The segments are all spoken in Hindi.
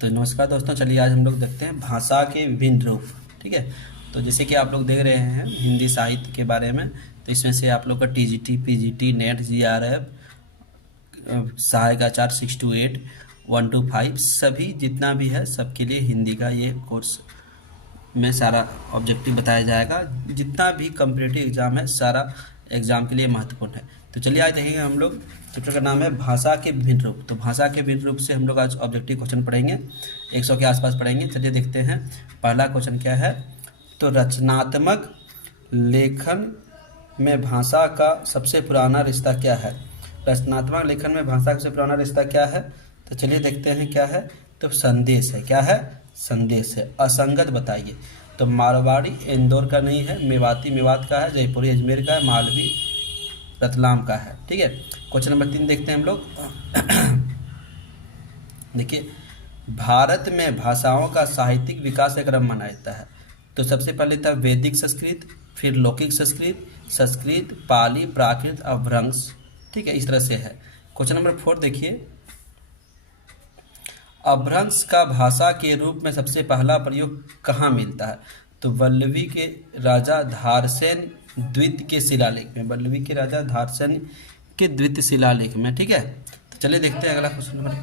तो नमस्कार दोस्तों, चलिए आज हम लोग देखते हैं भाषा के विभिन्न रूप। ठीक है, तो जैसे कि आप लोग देख रहे हैं हिंदी साहित्य के बारे में, तो इसमें से आप लोग का टीजीटी, पीजीटी, नेट, जीआरएफ, सहायक आचार्य 6 to 8, 1 to 5 सभी जितना भी है सबके लिए हिंदी का ये कोर्स में सारा ऑब्जेक्टिव बताया जाएगा। जितना भी कम्पिटिटिव एग्ज़ाम है सारा एग्ज़ाम के लिए महत्वपूर्ण है। तो चलिए आज देखेंगे हम लोग, चैप्टर का नाम है भाषा के विभिन्न रूप। तो भाषा के विभिन्न रूप से हम लोग आज ऑब्जेक्टिव क्वेश्चन पढ़ेंगे, 100 के आसपास पढ़ेंगे। चलिए देखते हैं पहला क्वेश्चन क्या है। तो रचनात्मक लेखन में भाषा का सबसे पुराना रिश्ता क्या है। रचनात्मक लेखन में भाषा का सबसे पुराना रिश्ता क्या है, तो चलिए देखते हैं क्या है। तो संदेश है। क्या है? संदेश है। असंगत बताइए। तो मारवाड़ी इंदौर का नहीं है, मेवाती मेवात का है, जयपुरी अजमेर का है, मालवी रतलाम का है। ठीक है, क्वेश्चन नंबर 3 देखते हैं हम लोग। देखिए, भारत में भाषाओं का साहित्यिक विकास का क्रम माना जाता है। तो सबसे पहले था वैदिक संस्कृत, फिर लौकिक संस्कृत, संस्कृत, पाली, प्राकृत, अपभ्रंश। ठीक है, इस तरह से है। क्वेश्चन नंबर 4 देखिए, अपभ्रंश का भाषा के रूप में सबसे पहला प्रयोग कहाँ मिलता है। तो वल्लवी के राजा धारसेन द्वितीय के शिलालेख में, वल्लवी के राजा धारसेन के द्वितीय शिलालेख में। ठीक है, तो चलिए देखते हैं अगला क्वेश्चन नंबर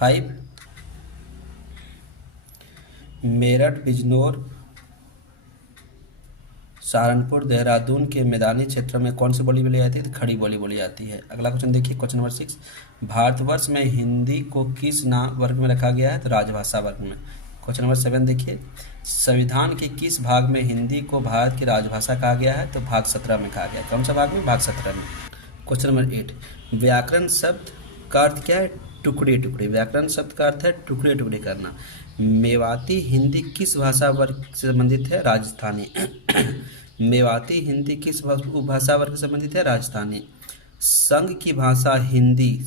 5। मेरठ, बिजनौर, सहारनपुर, देहरादून के मैदानी क्षेत्रों में कौन सी बोली बोली जाती है। तो खड़ी बोली बोली जाती है। अगला क्वेश्चन देखिए, क्वेश्चन नंबर 6। भारतवर्ष में हिंदी को किस वर्ग में रखा गया है। तो राजभाषा वर्ग में। क्वेश्चन नंबर 7 देखिए, संविधान के किस भाग में हिंदी को भारत की राजभाषा कहा गया है। तो भाग 17 में कहा गया। कौन सा भाग में? भाग 17 में। क्वेश्चन नंबर 8, व्याकरण शब्द का अर्थ क्या है। टुकड़े टुकड़े। व्याकरण शब्द का अर्थ है टुकड़े टुकड़े करना। मेवाती हिंदी किस भाषा वर्ग से संबंधित है। राजस्थानी। मेवाती हिंदी किस भाषा वर्ग से संबंधित है। राजस्थानी। संघ की भाषा हिंदी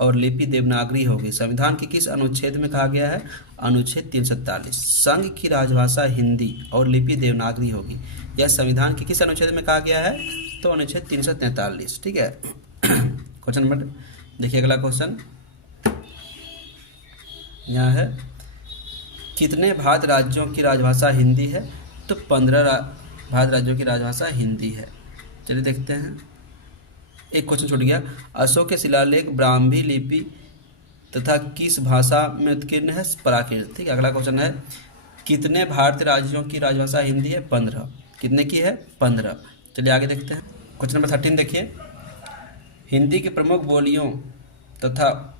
और लिपि देवनागरी होगी। संविधान के किस अनुच्छेद में कहा गया है। अनुच्छेद 347। संघ की राजभाषा हिंदी और लिपि देवनागरी होगी। यह संविधान के किस अनुच्छेद में कहा गया है। तो अनुच्छेद 343। ठीक है। क्वेश्चन नंबर देखिए, अगला क्वेश्चन यहाँ है, कितने भारत राज्यों की राजभाषा हिंदी है। तो 15 भारत राज्यों की राजभाषा हिंदी है। चलिए देखते हैं, एक क्वेश्चन छूट गया। अशोक के शिलालेख ब्राह्मी लिपि तथा किस भाषा में उत्कीर्ण है। प्राकृत। ठीक है, अगला क्वेश्चन है, कितने भारतीय राज्यों की राजभाषा हिंदी है। 15। कितने की है। 15। चलिए आगे देखते हैं। क्वेश्चन नंबर 13 देखिए, हिंदी की प्रमुख बोलियों तथा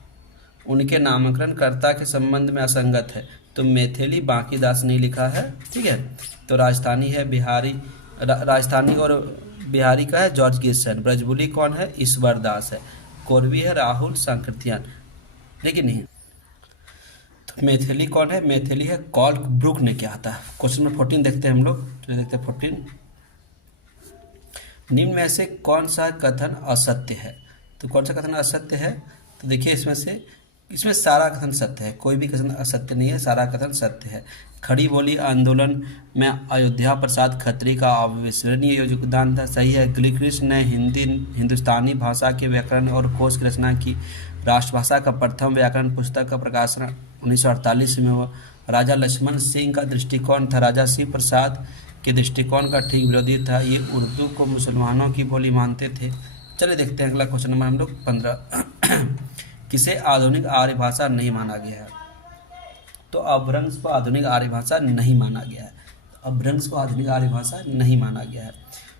उनके नामकरणकर्ता के संबंध में असंगत है। तो मैथिली बांकीदास नहीं लिखा है। ठीक है, तो राजस्थानी है बिहारी, राजस्थानी और बिहारी का है जॉर्ज गिब्सन। ब्रजबुली कौन है। ईश्वर दास है। कोरवी है राहुल सांकृत्यायन, लेकिन नहीं। तो मैथिली कौन है। मैथिली है कॉल ब्रुक ने किया था। क्वेश्चन नंबर 14 देखते हैं हम लोग। तो देखते हैं 14, निम्न में से कौन सा कथन असत्य है। तो कौन सा कथन असत्य है। तो देखिए, इसमें सारा कथन सत्य है, कोई भी कथन असत्य नहीं है, सारा कथन सत्य है। खड़ी बोली आंदोलन में अयोध्या प्रसाद खत्री का अविस्मरणीय योगदान था। सही है। गिलक्रिस्ट ने हिंदुस्तानी भाषा के व्याकरण और कोश की रचना की। राष्ट्रभाषा का प्रथम व्याकरण पुस्तक का प्रकाशन 1948 में हुआ। राजा लक्ष्मण सिंह का दृष्टिकोण था राजा शिव प्रसाद के दृष्टिकोण का ठीक विरोधी था। ये उर्दू को मुसलमानों की बोली मानते थे। चलिए देखते हैं अगला क्वेश्चन नंबर हम लोग 15, किसे आधुनिक आर्य भाषा नहीं माना गया है। तो अपभ्रंश को आधुनिक आर्य भाषा नहीं माना गया है। अपभ्रंश को आधुनिक आर्य भाषा नहीं माना गया है।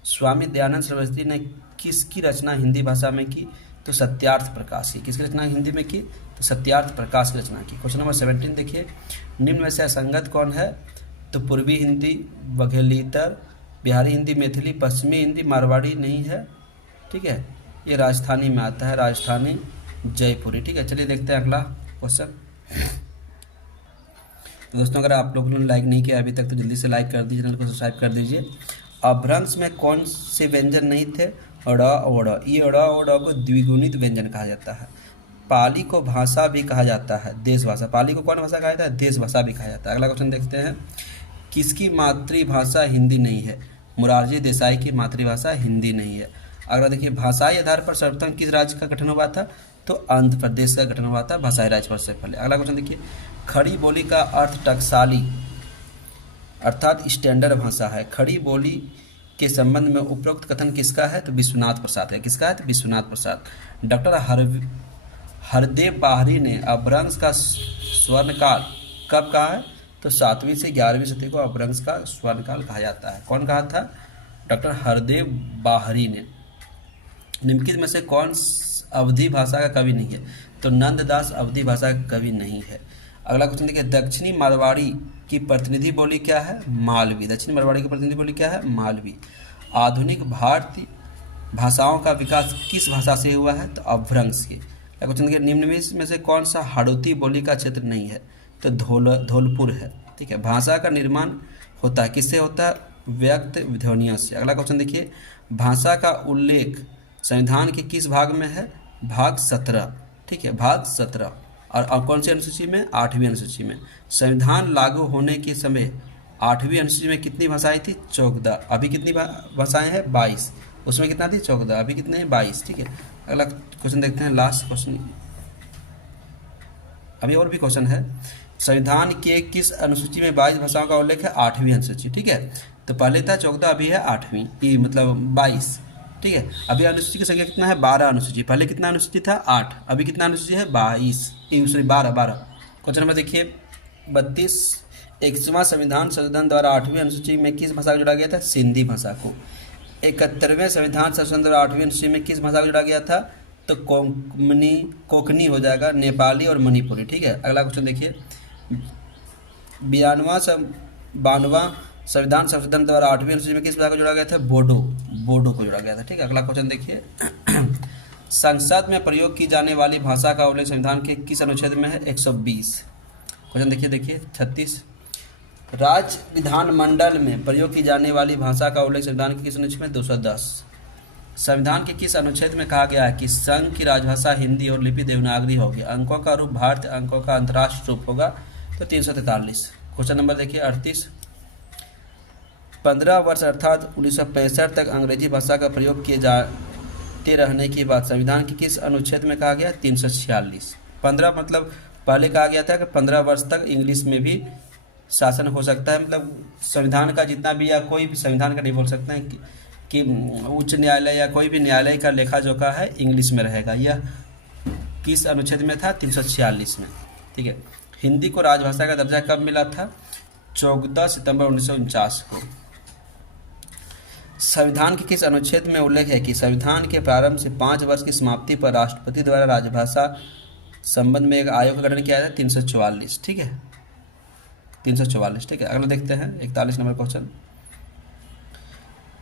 स्वामी दयानंद सरस्वती ने किसकी रचना हिंदी भाषा में की। तो सत्यार्थ प्रकाश की। किसकी रचना हिंदी में की। तो सत्यार्थ प्रकाश की रचना की। क्वेश्चन नंबर 17 देखिए, निम्न में से असंगत कौन है। तो पूर्वी हिंदी बघेलीतर, बिहारी हिंदी, मैथिली, पश्चिमी हिंदी, मारवाड़ी नहीं है। ठीक है, ये राजस्थानी में आता है, राजस्थानी जयपुरी। ठीक है, चलिए देखते हैं अगला क्वेश्चन। तो दोस्तों, अगर आप लोगों ने लाइक नहीं किया अभी तक तो जल्दी से लाइक कर दीजिए, चैनल को सब्सक्राइब कर दीजिए। अपभ्रंश में कौन से व्यंजन नहीं थे। अड़ ओड़। ये अड़ ओड़ को द्विगुणित व्यंजन कहा जाता है। पाली को भाषा भी कहा जाता है, देश भाषा। पाली को कौन भाषा कहा जाता है। देश भाषा भी कहा जाता है। अगला क्वेश्चन देखते हैं, किसकी मातृभाषा हिंदी नहीं है। मुरारजी देसाई की मातृभाषा हिंदी नहीं है। अगला देखिए, भाषाई आधार पर सर्वप्रथम किस राज्य का गठन हुआ था। तो आंध्र प्रदेश का गठन हुआ था भाषाई राजवंश से पहले। अगला क्वेश्चन देखिए, खड़ी बोली का अर्थ टकसाली अर्थात स्टैंडर्ड भाषा है। खड़ी बोली के संबंध में उपरोक्त कथन किसका है? तो विश्वनाथ प्रसाद है। किसका है? तो विश्वनाथ प्रसाद। डॉक्टर हरदेव बाहरी ने अपभ्रंश का स्वर्णकाल कब कहा है? तो 7वीं से 11वीं सदी को अपभ्रंश का स्वर्णकाल कहा जाता है। कौन कहा था? डॉक्टर हरदेव बाहरी ने। निम्नलिखित में से कौन अवधी भाषा का कवि नहीं है? तो नंददास अवधी भाषा का कवि नहीं है। अगला क्वेश्चन देखिए, दक्षिणी मारवाड़ी की प्रतिनिधि बोली क्या है? मालवी। दक्षिणी मारवाड़ी की प्रतिनिधि बोली क्या है? मालवी। आधुनिक भारतीय भाषाओं का विकास किस भाषा से हुआ है? तो अपभ्रंश के। अगला क्वेश्चन देखिए, निम्न में से कौन सा हाड़ौती बोली का क्षेत्र नहीं है? तो धौलपुर है। ठीक है। भाषा का निर्माण होता है किससे होता है? व्यक्त ध्वनियों से। अगला क्वेश्चन देखिए, भाषा का उल्लेख संविधान के किस भाग में है? भाग 17। ठीक है, भाग 17। और कौन सी अनुसूची में? 8वीं अनुसूची में। संविधान लागू होने के समय 8वीं अनुसूची में कितनी भाषाएं थी? 14। अभी कितनी भाषाएं हैं? 22। उसमें कितना थी? 14। अभी कितने हैं? 22। ठीक है। अगला क्वेश्चन देखते हैं, लास्ट क्वेश्चन। अभी और भी क्वेश्चन है। संविधान के किस अनुसूची में 22 भाषाओं का उल्लेख है? 8वीं अनुसूची। ठीक है। तो पहले था 14, अभी है 8वीं, ये मतलब 22। ठीक है। अभी अनुसूची की संख्या कितना है? 12 अनुसूची। पहले कितना अनुसूची था? 8। अभी कितना अनुसूची है? 22, सॉरी 12। क्वेश्चन नंबर देखिए 32, 21वां संविधान संशोधन द्वारा 8वीं अनुसूची में किस भाषा को जोड़ा गया था? सिंधी भाषा को। 71वें संविधान संशोधन द्वारा 8वीं अनुसूची में किस भाषा को जोड़ा गया था? तो कोंकणी हो जाएगा, नेपाली और मणिपुरी। ठीक है। अगला क्वेश्चन देखिए, 92वां संविधान संशोधन द्वारा 8वीं अनुसूची में किस भाषा को जोड़ा गया था? बोडो को जोड़ा गया था। ठीक है। अगला क्वेश्चन देखिए, संसद में प्रयोग की जाने वाली भाषा का उल्लेख संविधान के किस अनुच्छेद में है? 120। क्वेश्चन देखिए 36, राज्य विधानमंडल में प्रयोग की जाने वाली भाषा का उल्लेख संविधान के किस अनुच्छेद में? 210। संविधान के किस अनुच्छेद में कहा गया है कि संघ की राजभाषा हिंदी और लिपि देवनागरी होगी? अंकों का रूप भारतीय अंकों का अंतर्राष्ट्रीय रूप होगा। तो 343। क्वेश्चन नंबर देखिए 38, 15 वर्ष अर्थात 1965 तक अंग्रेजी भाषा का प्रयोग किए जाते रहने की बात संविधान के किस अनुच्छेद में कहा गया? 346। 15 मतलब पहले कहा गया था कि 15 वर्ष तक इंग्लिश में भी शासन हो सकता है। मतलब संविधान का जितना भी, या कोई भी संविधान का नहीं बोल सकते हैं कि उच्च न्यायालय या कोई भी न्यायालय का लेखा जोखा है इंग्लिश में रहेगा। यह किस अनुच्छेद में था? 346 में। ठीक है। हिंदी को राजभाषा का दर्जा कब मिला था? 14 सितंबर 1949 को। संविधान के किस अनुच्छेद में उल्लेख है कि संविधान के प्रारंभ से 5 वर्ष की समाप्ति पर राष्ट्रपति द्वारा राजभाषा संबंध में एक आयोग का गठन किया जाए? 344। ठीक है, 344। ठीक है। अगला देखते हैं 41 नंबर क्वेश्चन,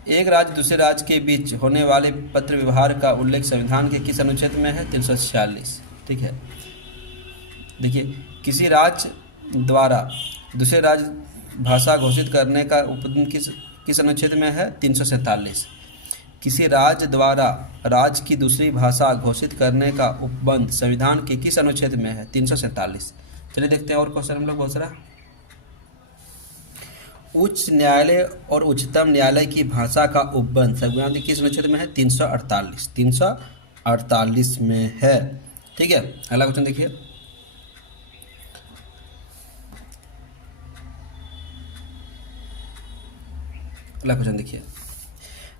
एक राज्य दूसरे राज्य के बीच होने वाले पत्र व्यवहार का उल्लेख संविधान के किस अनुच्छेद में है? 346। ठीक है। देखिए, किसी राज्य द्वारा दूसरे राज्य भाषा घोषित करने का उपबंध किस अनुच्छेद में है? 347। किसी राज्य द्वारा राज्य की दूसरी भाषा घोषित करने का उपबंध संविधान के किस अनुच्छेद में है? 347। चलिए देखते हैं और क्वेश्चन हम लोग बहुत सारा। उच्च न्यायालय और उच्चतम न्यायालय की भाषा का उपबंध संविधान के किस अनुच्छेद में है? 348। 348 में है। ठीक है। अगला क्वेश्चन देखिए, अगला क्वेश्चन देखिए,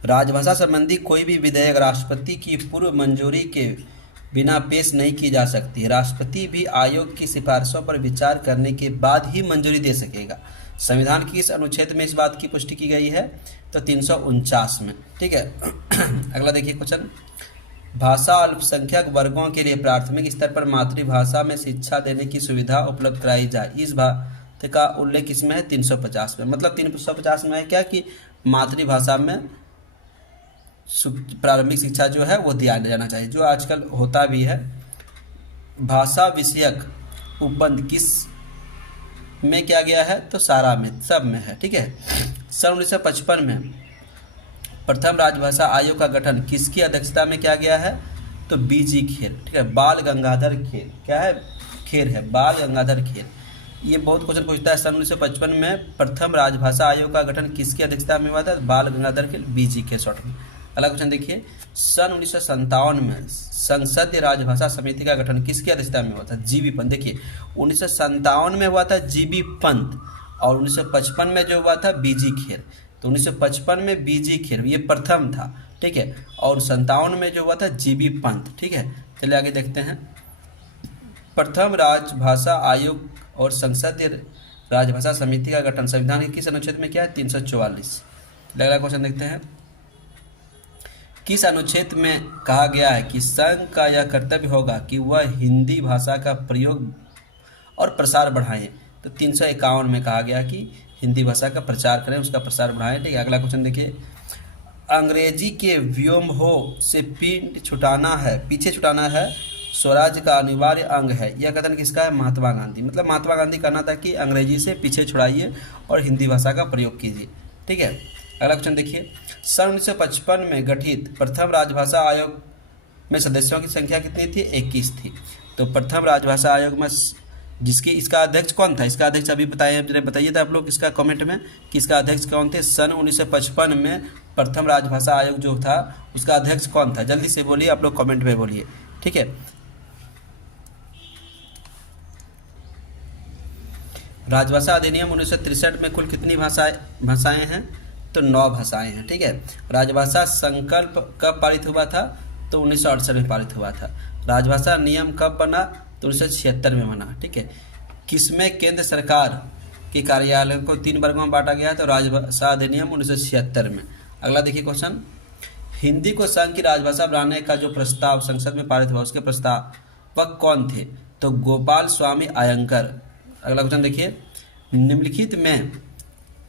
राजभाषा संबंधी कोई भी विधेयक राष्ट्रपति की पूर्व मंजूरी के बिना पेश नहीं की जा सकती। राष्ट्रपति भी आयोग की सिफारिशों पर विचार करने के बाद ही मंजूरी दे सकेगा। संविधान की इस अनुच्छेद में इस बात की पुष्टि की गई है? तो 349 में। ठीक है। अगला देखिए क्वेश्चन, भाषा अल्पसंख्यक वर्गों के लिए प्राथमिक स्तर पर मातृभाषा में शिक्षा देने की सुविधा उपलब्ध कराई जाए, इस बात का उल्लेख इसमें है? 350 में। मतलब 350 में है क्या कि मातृभाषा में प्रारंभिक शिक्षा जो है वो दिया जाना चाहिए, जो आजकल होता भी है। भाषा विषयक उपबंध किस में किया गया है? तो सारा में, सब में है। ठीक है। सन 1955 में प्रथम राजभाषा आयोग का गठन किसकी अध्यक्षता में किया गया है? तो बीजी खेर। ठीक है। बाल गंगाधर खेर। क्या है? खेर है, बाल गंगाधर खेर। ये बहुत क्वेश्चन पूछता है। सन 1955 में प्रथम राजभाषा आयोग का गठन किसकी अध्यक्षता में हुआ था? बाल गंगाधर खेर, बीजी खेर शॉर्ट में। अगला क्वेश्चन देखिए, सन 1957 में संसदीय राजभाषा समिति का गठन किसकी अध्यक्षता में हुआ था? जीबी पंत। देखिए 1957 में हुआ था जीबी पंत और 1955 में जो हुआ था बीजी खेर। तो 1955 में बीजी खेर ये प्रथम था, ठीक है, और 57 में जो हुआ था जीबी पंत, ठीक है। चलिए आगे देखते हैं। प्रथम राजभाषा आयोग और संसदीय राजभाषा समिति का गठन संविधान के किस अनुच्छेद में किया है? 344। अगला क्वेश्चन देखते हैं, किस अनुच्छेद में कहा गया है कि संघ का यह कर्तव्य होगा कि वह हिंदी भाषा का प्रयोग और प्रसार बढ़ाएं? तो 351 में कहा गया कि हिंदी भाषा का प्रचार करें, उसका प्रसार बढ़ाएं, ठीक है। अगला क्वेश्चन देखिए, अंग्रेजी के व्योमहो से पीछे छुटाना है स्वराज का अनिवार्य अंग है, यह कथन किसका है? महात्मा गांधी। मतलब महात्मा गांधी कहना था कि अंग्रेजी से पीछे छुड़ाइए और हिंदी भाषा का प्रयोग कीजिए, ठीक है। अगला क्वेश्चन देखिए, सन 1955 में गठित प्रथम राजभाषा आयोग में सदस्यों की संख्या कितनी थी? 21 थी। तो प्रथम राजभाषा आयोग में इसका अध्यक्ष कौन था? इसका अध्यक्ष अभी बताइए था आप लोग इसका कमेंट में कि इसका अध्यक्ष कौन थे? सन 1955 में प्रथम राजभाषा आयोग जो था उसका अध्यक्ष कौन था? जल्दी से बोलिए, आप लोग कमेंट में बोलिए, ठीक है। राजभाषा अधिनियम 1963 में कुल कितनी भाषाएं हैं? तो 9 भाषाएं हैं, ठीक है। राजभाषा संकल्प कब पारित हुआ था? तो 1968 में पारित हुआ था। राजभाषा नियम कब बना? तो 1976 में बना, ठीक है। किसमें केंद्र सरकार के कार्यालय को 3 वर्गों में बांटा गया है? तो राजभाषा अधिनियम 1976 में। अगला देखिए क्वेश्चन, हिंदी को संघ की राजभाषा बनाने का जो प्रस्ताव संसद में पारित हुआ उसके प्रस्तावक कौन थे? तो गोपाल स्वामी अयंगर। अगला क्वेश्चन देखिए, निम्नलिखित में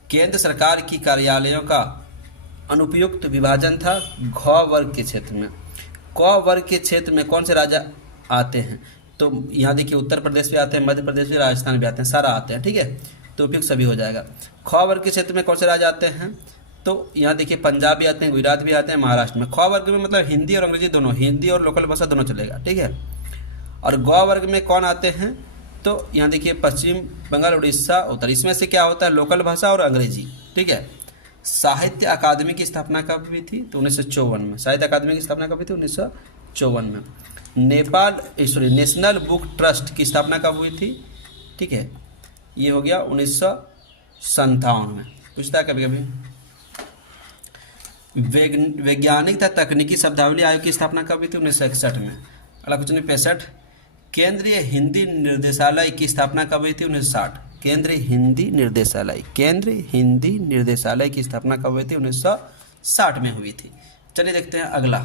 केंद्र सरकार की कार्यालयों का अनुपयुक्त विभाजन था घ वर्ग के क्षेत्र में। क वर्ग के क्षेत्र में कौन से राज्य आते हैं? तो यहाँ देखिए उत्तर प्रदेश भी आते हैं, मध्य प्रदेश भी, राजस्थान भी आते हैं, सारा आते हैं, ठीक है। तो उपयुक्त सभी हो जाएगा। ख वर्ग के क्षेत्र में कौन से राज्य आते हैं? तो यहाँ देखिए पंजाब भी आते हैं, गुजरात भी आते हैं, महाराष्ट्र में। ख वर्ग में मतलब हिंदी और अंग्रेजी दोनों, हिंदी और लोकल भाषा दोनों चलेगा, ठीक है। और ग वर्ग में कौन आते हैं? तो यहाँ देखिए पश्चिम बंगाल, उड़ीसा, उत्तर। इसमें से क्या होता है? लोकल भाषा और अंग्रेजी, ठीक है। साहित्य अकादमी की स्थापना कब हुई थी? तो 1954 में। साहित्य अकादमी की स्थापना कब हुई थी? 1954 में। नेशनल बुक ट्रस्ट की स्थापना कब हुई थी? ठीक है, ये हो गया 1957 में। पूछता है कभी कभी। वैज्ञानिक तथा तकनीकी शब्दावली आयोग की स्थापना कब हुई थी? 1961 में। अगला क्वेश्चन 65, केंद्रीय हिंदी निर्देशालय की स्थापना कब हुई थी? 1960। केंद्रीय हिंदी निर्देशालय की स्थापना कब हुई थी? 1960 में हुई थी। चलिए देखते हैं अगला,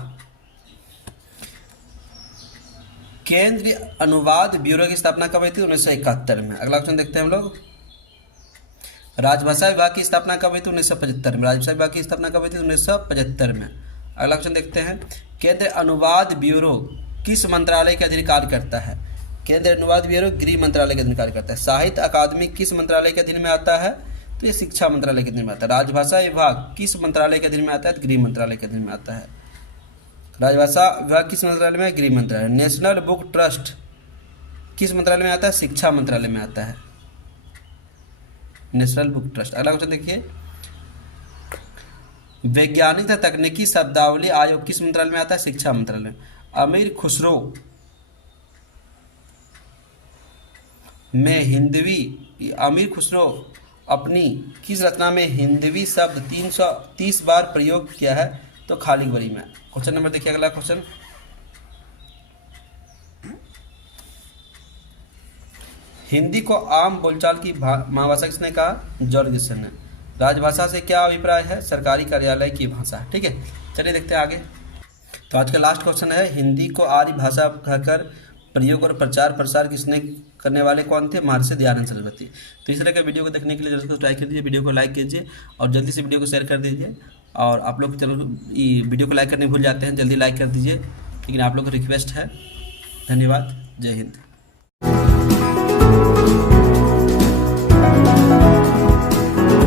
केंद्रीय अनुवाद ब्यूरो की स्थापना कब हुई थी? 1971 में। अगला क्वेश्चन देखते हैं हम लोग, राजभाषा विभाग की स्थापना कब हुई थी? 1975 में। राजभाषा विभाग की स्थापना कब हुई थी? 1975 में। अगला क्वेश्चन देखते हैं, केंद्रीय अनुवाद ब्यूरो किस मंत्रालय के अधीन कार्य करता है? केंद्रीय अनुवाद ब्यूरो गृह मंत्रालय के अधीन कार्य करता है। साहित्य अकादमी किस मंत्रालय के अधीन में आता है? तो ये शिक्षा मंत्रालय के अधीन में आता है। राजभाषा विभाग किस मंत्रालय के अधीन में आता है? तो गृह मंत्रालय के अधीन में आता है। राजभाषा विभाग किस मंत्रालय में है? गृह मंत्रालय। नेशनल बुक ट्रस्ट किस मंत्रालय में आता है? शिक्षा मंत्रालय में आता है, नेशनल बुक ट्रस्ट। अगला क्वेश्चन देखिए, वैज्ञानिक तथा तकनीकी शब्दावली आयोग किस मंत्रालय में आता है? शिक्षा मंत्रालय। अमीर खुसरो अपनी किस रचना में हिंदवी शब्द 330 बार प्रयोग किया है? तो खाली बरी में। क्वेश्चन नंबर देखिए अगला क्वेश्चन, हिंदी को आम बोलचाल की मातृभाषा किसने कहा? जॉर्ज गिब्सन ने। राजभाषा से क्या अभिप्राय है? सरकारी कार्यालय की भाषा, ठीक है। चलिए देखते हैं आगे। तो आज का लास्ट क्वेश्चन है, हिंदी को आर्य भाषा कहकर प्रयोग और प्रचार प्रसार किसने करने वाले कौन थे? महर्षि दयानंद सरस्वती। तो इस तरह के वीडियो को देखने के लिए जल्दी से ट्राई कर दीजिए, वीडियो को लाइक कीजिए और जल्दी से वीडियो को शेयर कर दीजिए। और आप लोग चलो वीडियो को लाइक करने भूल जाते हैं, जल्दी लाइक कर दीजिए, लेकिन आप लोग को रिक्वेस्ट है। धन्यवाद, जय हिंद।